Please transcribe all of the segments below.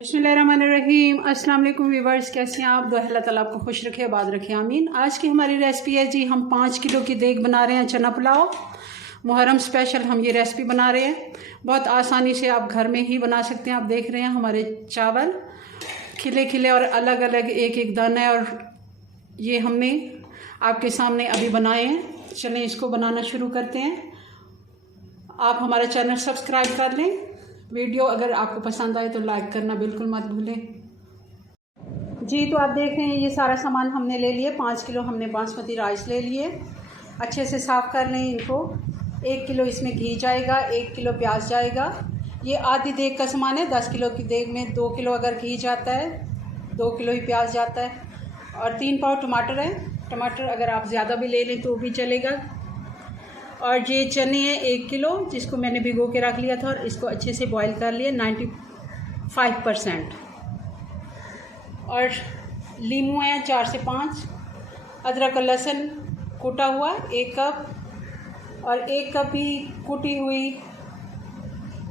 बिस्मिल्लाहिर्रहमानिर्रहीम। अस्सलाम वालेकुम व्यूअर्स, कैसे हैं आप? दुआ अल्लाह ताला आपको खुश रखे, आबाद रखे, आमीन। आज की हमारी रेसिपी है जी, हम 5 किलो की देग बना रहे हैं चना पुलाव। मुहर्रम स्पेशल हम ये रेसिपी बना रहे हैं। बहुत आसानी से आप घर में ही बना सकते हैं। आप देख रहे हैं हमारे चावल खिले खिले और अलग अलग एक एक दाना है, और ये हमने आपके सामने अभी बनाए हैं। चलें इसको बनाना शुरू करते हैं। आप हमारा चैनल सब्सक्राइब कर लें। वीडियो अगर आपको पसंद आए तो लाइक करना बिल्कुल मत भूलें जी। तो आप देख रहे हैं ये सारा सामान हमने ले लिए। 5 किलो हमने बासमती राइस ले लिए। अच्छे से साफ़ कर लें इनको। 1 किलो इसमें घी जाएगा, 1 किलो प्याज जाएगा। ये आधी देग का सामान है। 10 किलो की देग में 2 किलो अगर घी जाता है, 2 किलो ही प्याज जाता है, और 3 पाव टमाटर है। टमाटर अगर आप ज़्यादा भी ले लें तो भी चलेगा। और ये चने हैं 1 किलो, जिसको मैंने भिगो के रख लिया था, और इसको अच्छे से बॉईल कर लिया 95%। और लीमू है 4 से 5। अदरक और लहसुन कूटा हुआ 1 कप, और 1 कप ही कूटी हुई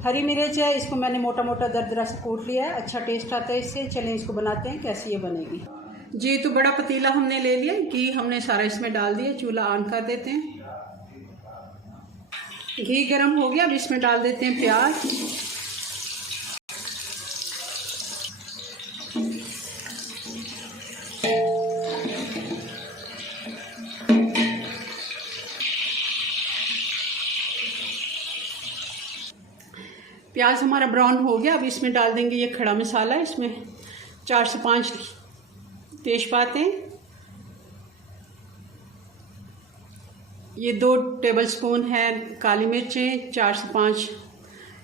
हरी मिर्च है। इसको मैंने मोटा मोटा दरदरा से कूट लिया है। अच्छा टेस्ट आता है इससे। चलें इसको बनाते हैं कैसे ये बनेगी जी। तो बड़ा पतीला हमने ले लिया, घी हमने सारा इसमें डाल दिया। चूल्हा ऑन कर देते हैं। घी गरम हो गया, अब इसमें डाल देते हैं प्याज। प्याज हमारा ब्राउन हो गया, अब इसमें डाल देंगे ये खड़ा मसाला। इसमें 4 से 5 तेजपातें, ये 2 टेबलस्पून है काली मिर्चें, 4 से 5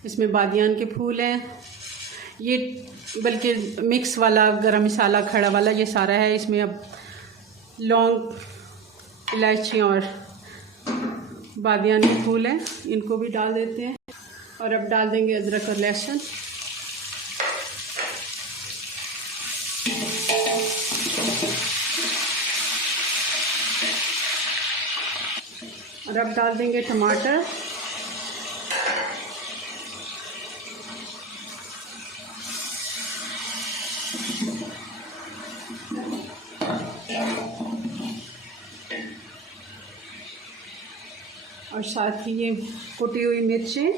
इसमें बादियान के फूल हैं। ये बल्कि मिक्स वाला गरम मसाला खड़ा वाला ये सारा है। इसमें अब लौंग, इलायची और बादियान के फूल हैं, इनको भी डाल देते हैं। और अब डाल देंगे अदरक और लहसुन। और अब डाल देंगे टमाटर। और साथ ही ये कुटी हुई मिर्चें।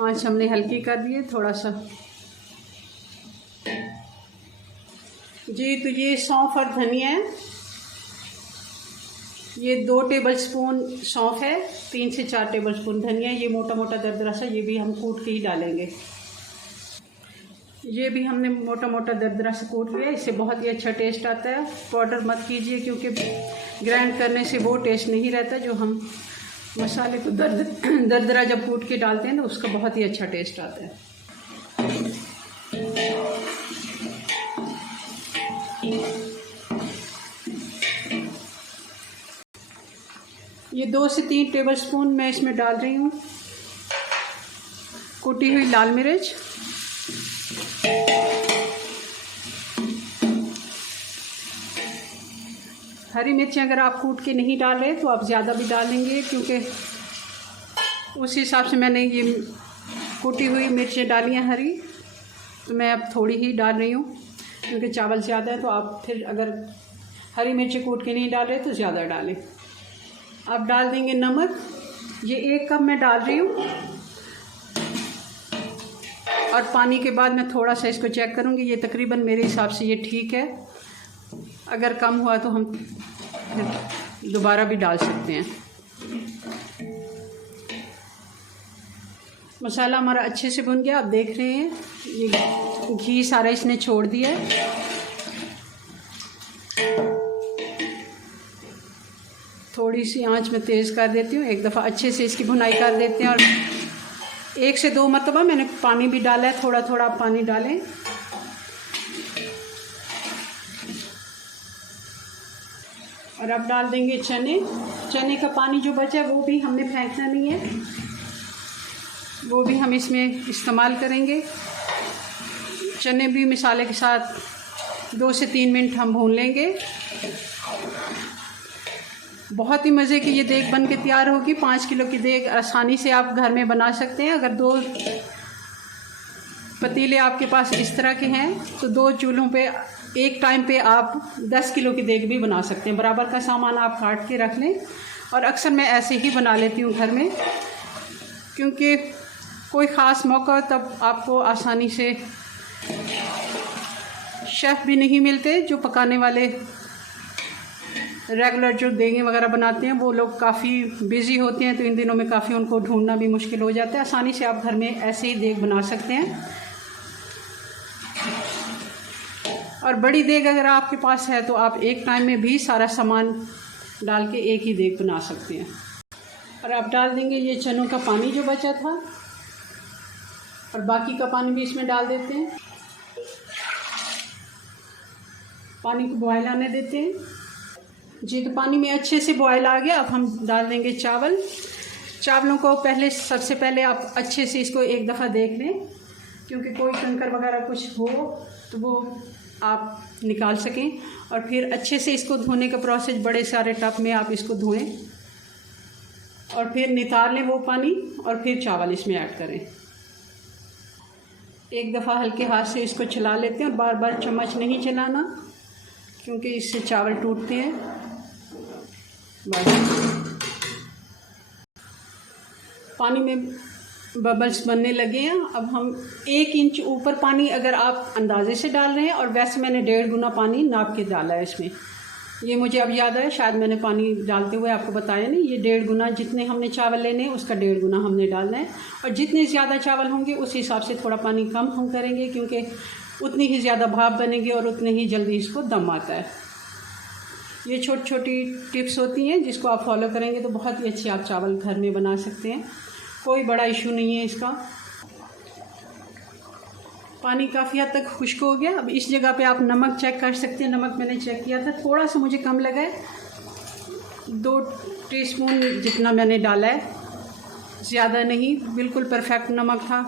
आँच हमने हल्की कर दी है थोड़ा सा जी। तो ये सौंफ और धनिया है। ये 2 टेबलस्पून सौंफ है, 3 से 4 टेबलस्पून धनिया। ये मोटा मोटा दरदरा सा, ये भी हम कूट के ही डालेंगे। ये भी हमने मोटा मोटा दरदरा से कूट लिया। इससे बहुत ही अच्छा टेस्ट आता है। पाउडर मत कीजिए, क्योंकि ग्राइंड करने से वो टेस्ट नहीं रहता जो हम मसाले को दरदरा जब कूट के डालते हैं तो उसका बहुत ही अच्छा टेस्ट आता है। ये 2 से 3 टेबलस्पून मैं इसमें डाल रही हूँ कुटी हुई लाल मिर्च। हरी मिर्चें अगर आप कूट के नहीं डाल रहे तो आप ज़्यादा भी डालेंगे, क्योंकि उस हिसाब से मैंने ये कूटी हुई मिर्चें डाली हैं हरी, तो मैं अब थोड़ी ही डाल रही हूँ, क्योंकि चावल ज़्यादा है। तो आप फिर अगर हरी मिर्चें कूट के नहीं डाल रहे तो ज़्यादा डालें। अब डाल देंगे नमक। ये 1 कप मैं डाल रही हूँ, और पानी के बाद मैं थोड़ा सा इसको चेक करूँगी। ये तकरीबन मेरे हिसाब से ये ठीक है। अगर कम हुआ तो हम फिर दोबारा भी डाल सकते हैं। मसाला हमारा अच्छे से भुन गया। आप देख रहे हैं ये घी सारा इसने छोड़ दिया है। थोड़ी सी आंच में तेज़ कर देती हूँ। एक दफ़ा अच्छे से इसकी भुनाई कर देते हैं। और 1 से 2 मरतबा मैंने पानी भी डाला है। थोड़ा थोड़ा पानी डालें। और अब डाल देंगे चने। चने का पानी जो बचा है वो भी हमने फेंकना नहीं है, वो भी हम इसमें इस्तेमाल करेंगे। चने भी मसाले के साथ 2 से 3 मिनट हम भून लेंगे। बहुत ही मज़े की ये देग बन के तैयार होगी। 5 किलो की देग आसानी से आप घर में बना सकते हैं। अगर 2 पतीले आपके पास इस तरह के हैं तो 2 चूल्हों पे एक टाइम पे आप 10 किलो की देग भी बना सकते हैं। बराबर का सामान आप काट के रख लें। और अक्सर मैं ऐसे ही बना लेती हूँ घर में, क्योंकि कोई ख़ास मौका हो तब आपको आसानी से शेफ़ भी नहीं मिलते। जो पकाने वाले रेगुलर जो देगें वगैरह बनाते हैं वो लोग काफ़ी बिज़ी होते हैं, तो इन दिनों में काफ़ी उनको ढूंढना भी मुश्किल हो जाता है। आसानी से आप घर में ऐसे ही देग बना सकते हैं। और बड़ी देग अगर आपके पास है तो आप एक टाइम में भी सारा सामान डाल के एक ही देग बना सकते हैं। और आप डाल देंगे ये चनों का पानी जो बचा था, और बाकी का पानी भी इसमें डाल देते हैं। पानी को बॉयल आने देते हैं जी। तो पानी में अच्छे से बॉयल आ गया। अब हम डाल देंगे चावल। चावलों को सबसे पहले आप अच्छे से इसको एक दफ़ा देख लें, क्योंकि कोई कंकर वगैरह कुछ हो तो वो आप निकाल सकें। और फिर अच्छे से इसको धोने का प्रोसेस, बड़े सारे टब में आप इसको धोएं और फिर नितार लें वो पानी, और फिर चावल इसमें ऐड करें। एक दफ़ा हल्के हाथ से इसको चला लेते हैं और बार बार चम्मच नहीं चलाना, क्योंकि इससे चावल टूटते हैं। बस पानी में बबल्स बनने लगे हैं। अब हम 1 इंच ऊपर पानी अगर आप अंदाजे से डाल रहे हैं, और वैसे मैंने 1.5 गुना पानी नाप के डाला है इसमें। ये मुझे अब याद आया, शायद मैंने पानी डालते हुए आपको बताया नहीं। ये 1.5 गुना, जितने हमने चावल लेने हैं उसका 1.5 गुना हमने डालना है। और जितने ज़्यादा चावल होंगे उस हिसाब से थोड़ा पानी कम हम करेंगे, क्योंकि उतनी ही ज़्यादा भाप बनेगी और उतने ही जल्दी इसको दम आता है। ये छोटी छोटी टिप्स होती हैं जिसको आप फॉलो करेंगे तो बहुत ही अच्छे आप चावल घर में बना सकते हैं। कोई बड़ा इशू नहीं है इसका। पानी काफ़ी हद तक खुश्क हो गया। अब इस जगह पे आप नमक चेक कर सकते हैं। नमक मैंने चेक किया था, थोड़ा सा मुझे कम लगा है। 2 टीस्पून जितना मैंने डाला है, ज़्यादा नहीं, बिल्कुल परफेक्ट नमक था।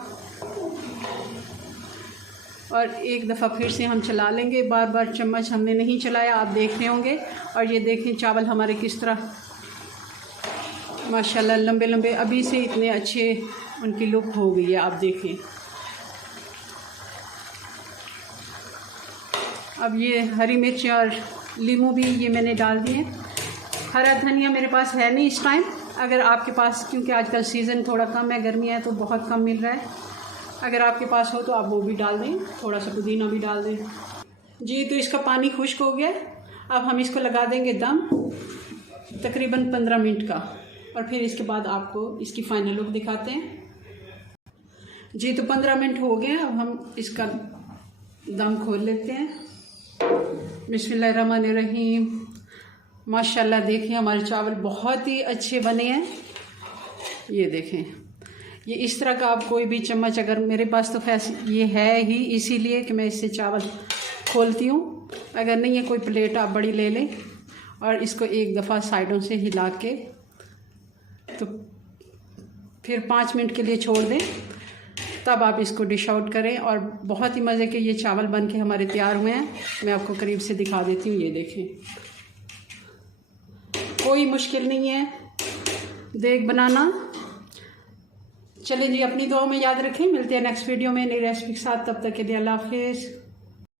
और एक दफ़ा फिर से हम चला लेंगे। बार बार चम्मच हमने नहीं चलाया, आप देख रहे होंगे। और ये देखें चावल हमारे किस तरह माशाल्लाह लंबे लंबे अभी से इतने अच्छे उनकी लुक हो गई है, आप देखें। अब ये हरी मिर्च और लीमू भी ये मैंने डाल दिए। हरा धनिया मेरे पास है नहीं इस टाइम। अगर आपके पास, क्योंकि आजकल सीज़न थोड़ा कम है, गर्मियाँ है तो बहुत कम मिल रहा है, अगर आपके पास हो तो आप वो भी डाल दें। थोड़ा सा पुदीना भी डाल दें जी। तो इसका पानी खुश्क हो गया। अब हम इसको लगा देंगे दम तकरीबन 15 मिनट का, और फिर इसके बाद आपको इसकी फ़ाइनल लुक दिखाते हैं जी। तो 15 मिनट हो गए। अब हम इसका दम खोल लेते हैं। बिस्मिल्लाहिर्रहमानिर्रहीम। माशाल्लाह देखिए हमारे चावल बहुत ही अच्छे बने हैं। ये देखें, ये इस तरह का आप कोई भी चम्मच, अगर मेरे पास तो ये है ही इसीलिए कि मैं इससे चावल खोलती हूँ। अगर नहीं है कोई प्लेट आप बड़ी ले लें और इसको एक दफ़ा साइडों से हिला के तो फिर 5 मिनट के लिए छोड़ दें, तब आप इसको डिश आउट करें। और बहुत ही मज़े के ये चावल बन के हमारे तैयार हुए हैं। मैं आपको करीब से दिखा देती हूँ। ये देखें, कोई मुश्किल नहीं है देग बनाना। चलिए जी, अपनी दुआ में याद रखें। मिलते हैं नेक्स्ट वीडियो में नई रेसिपी के साथ। तब तक के लिए अल्लाह हाफिज़।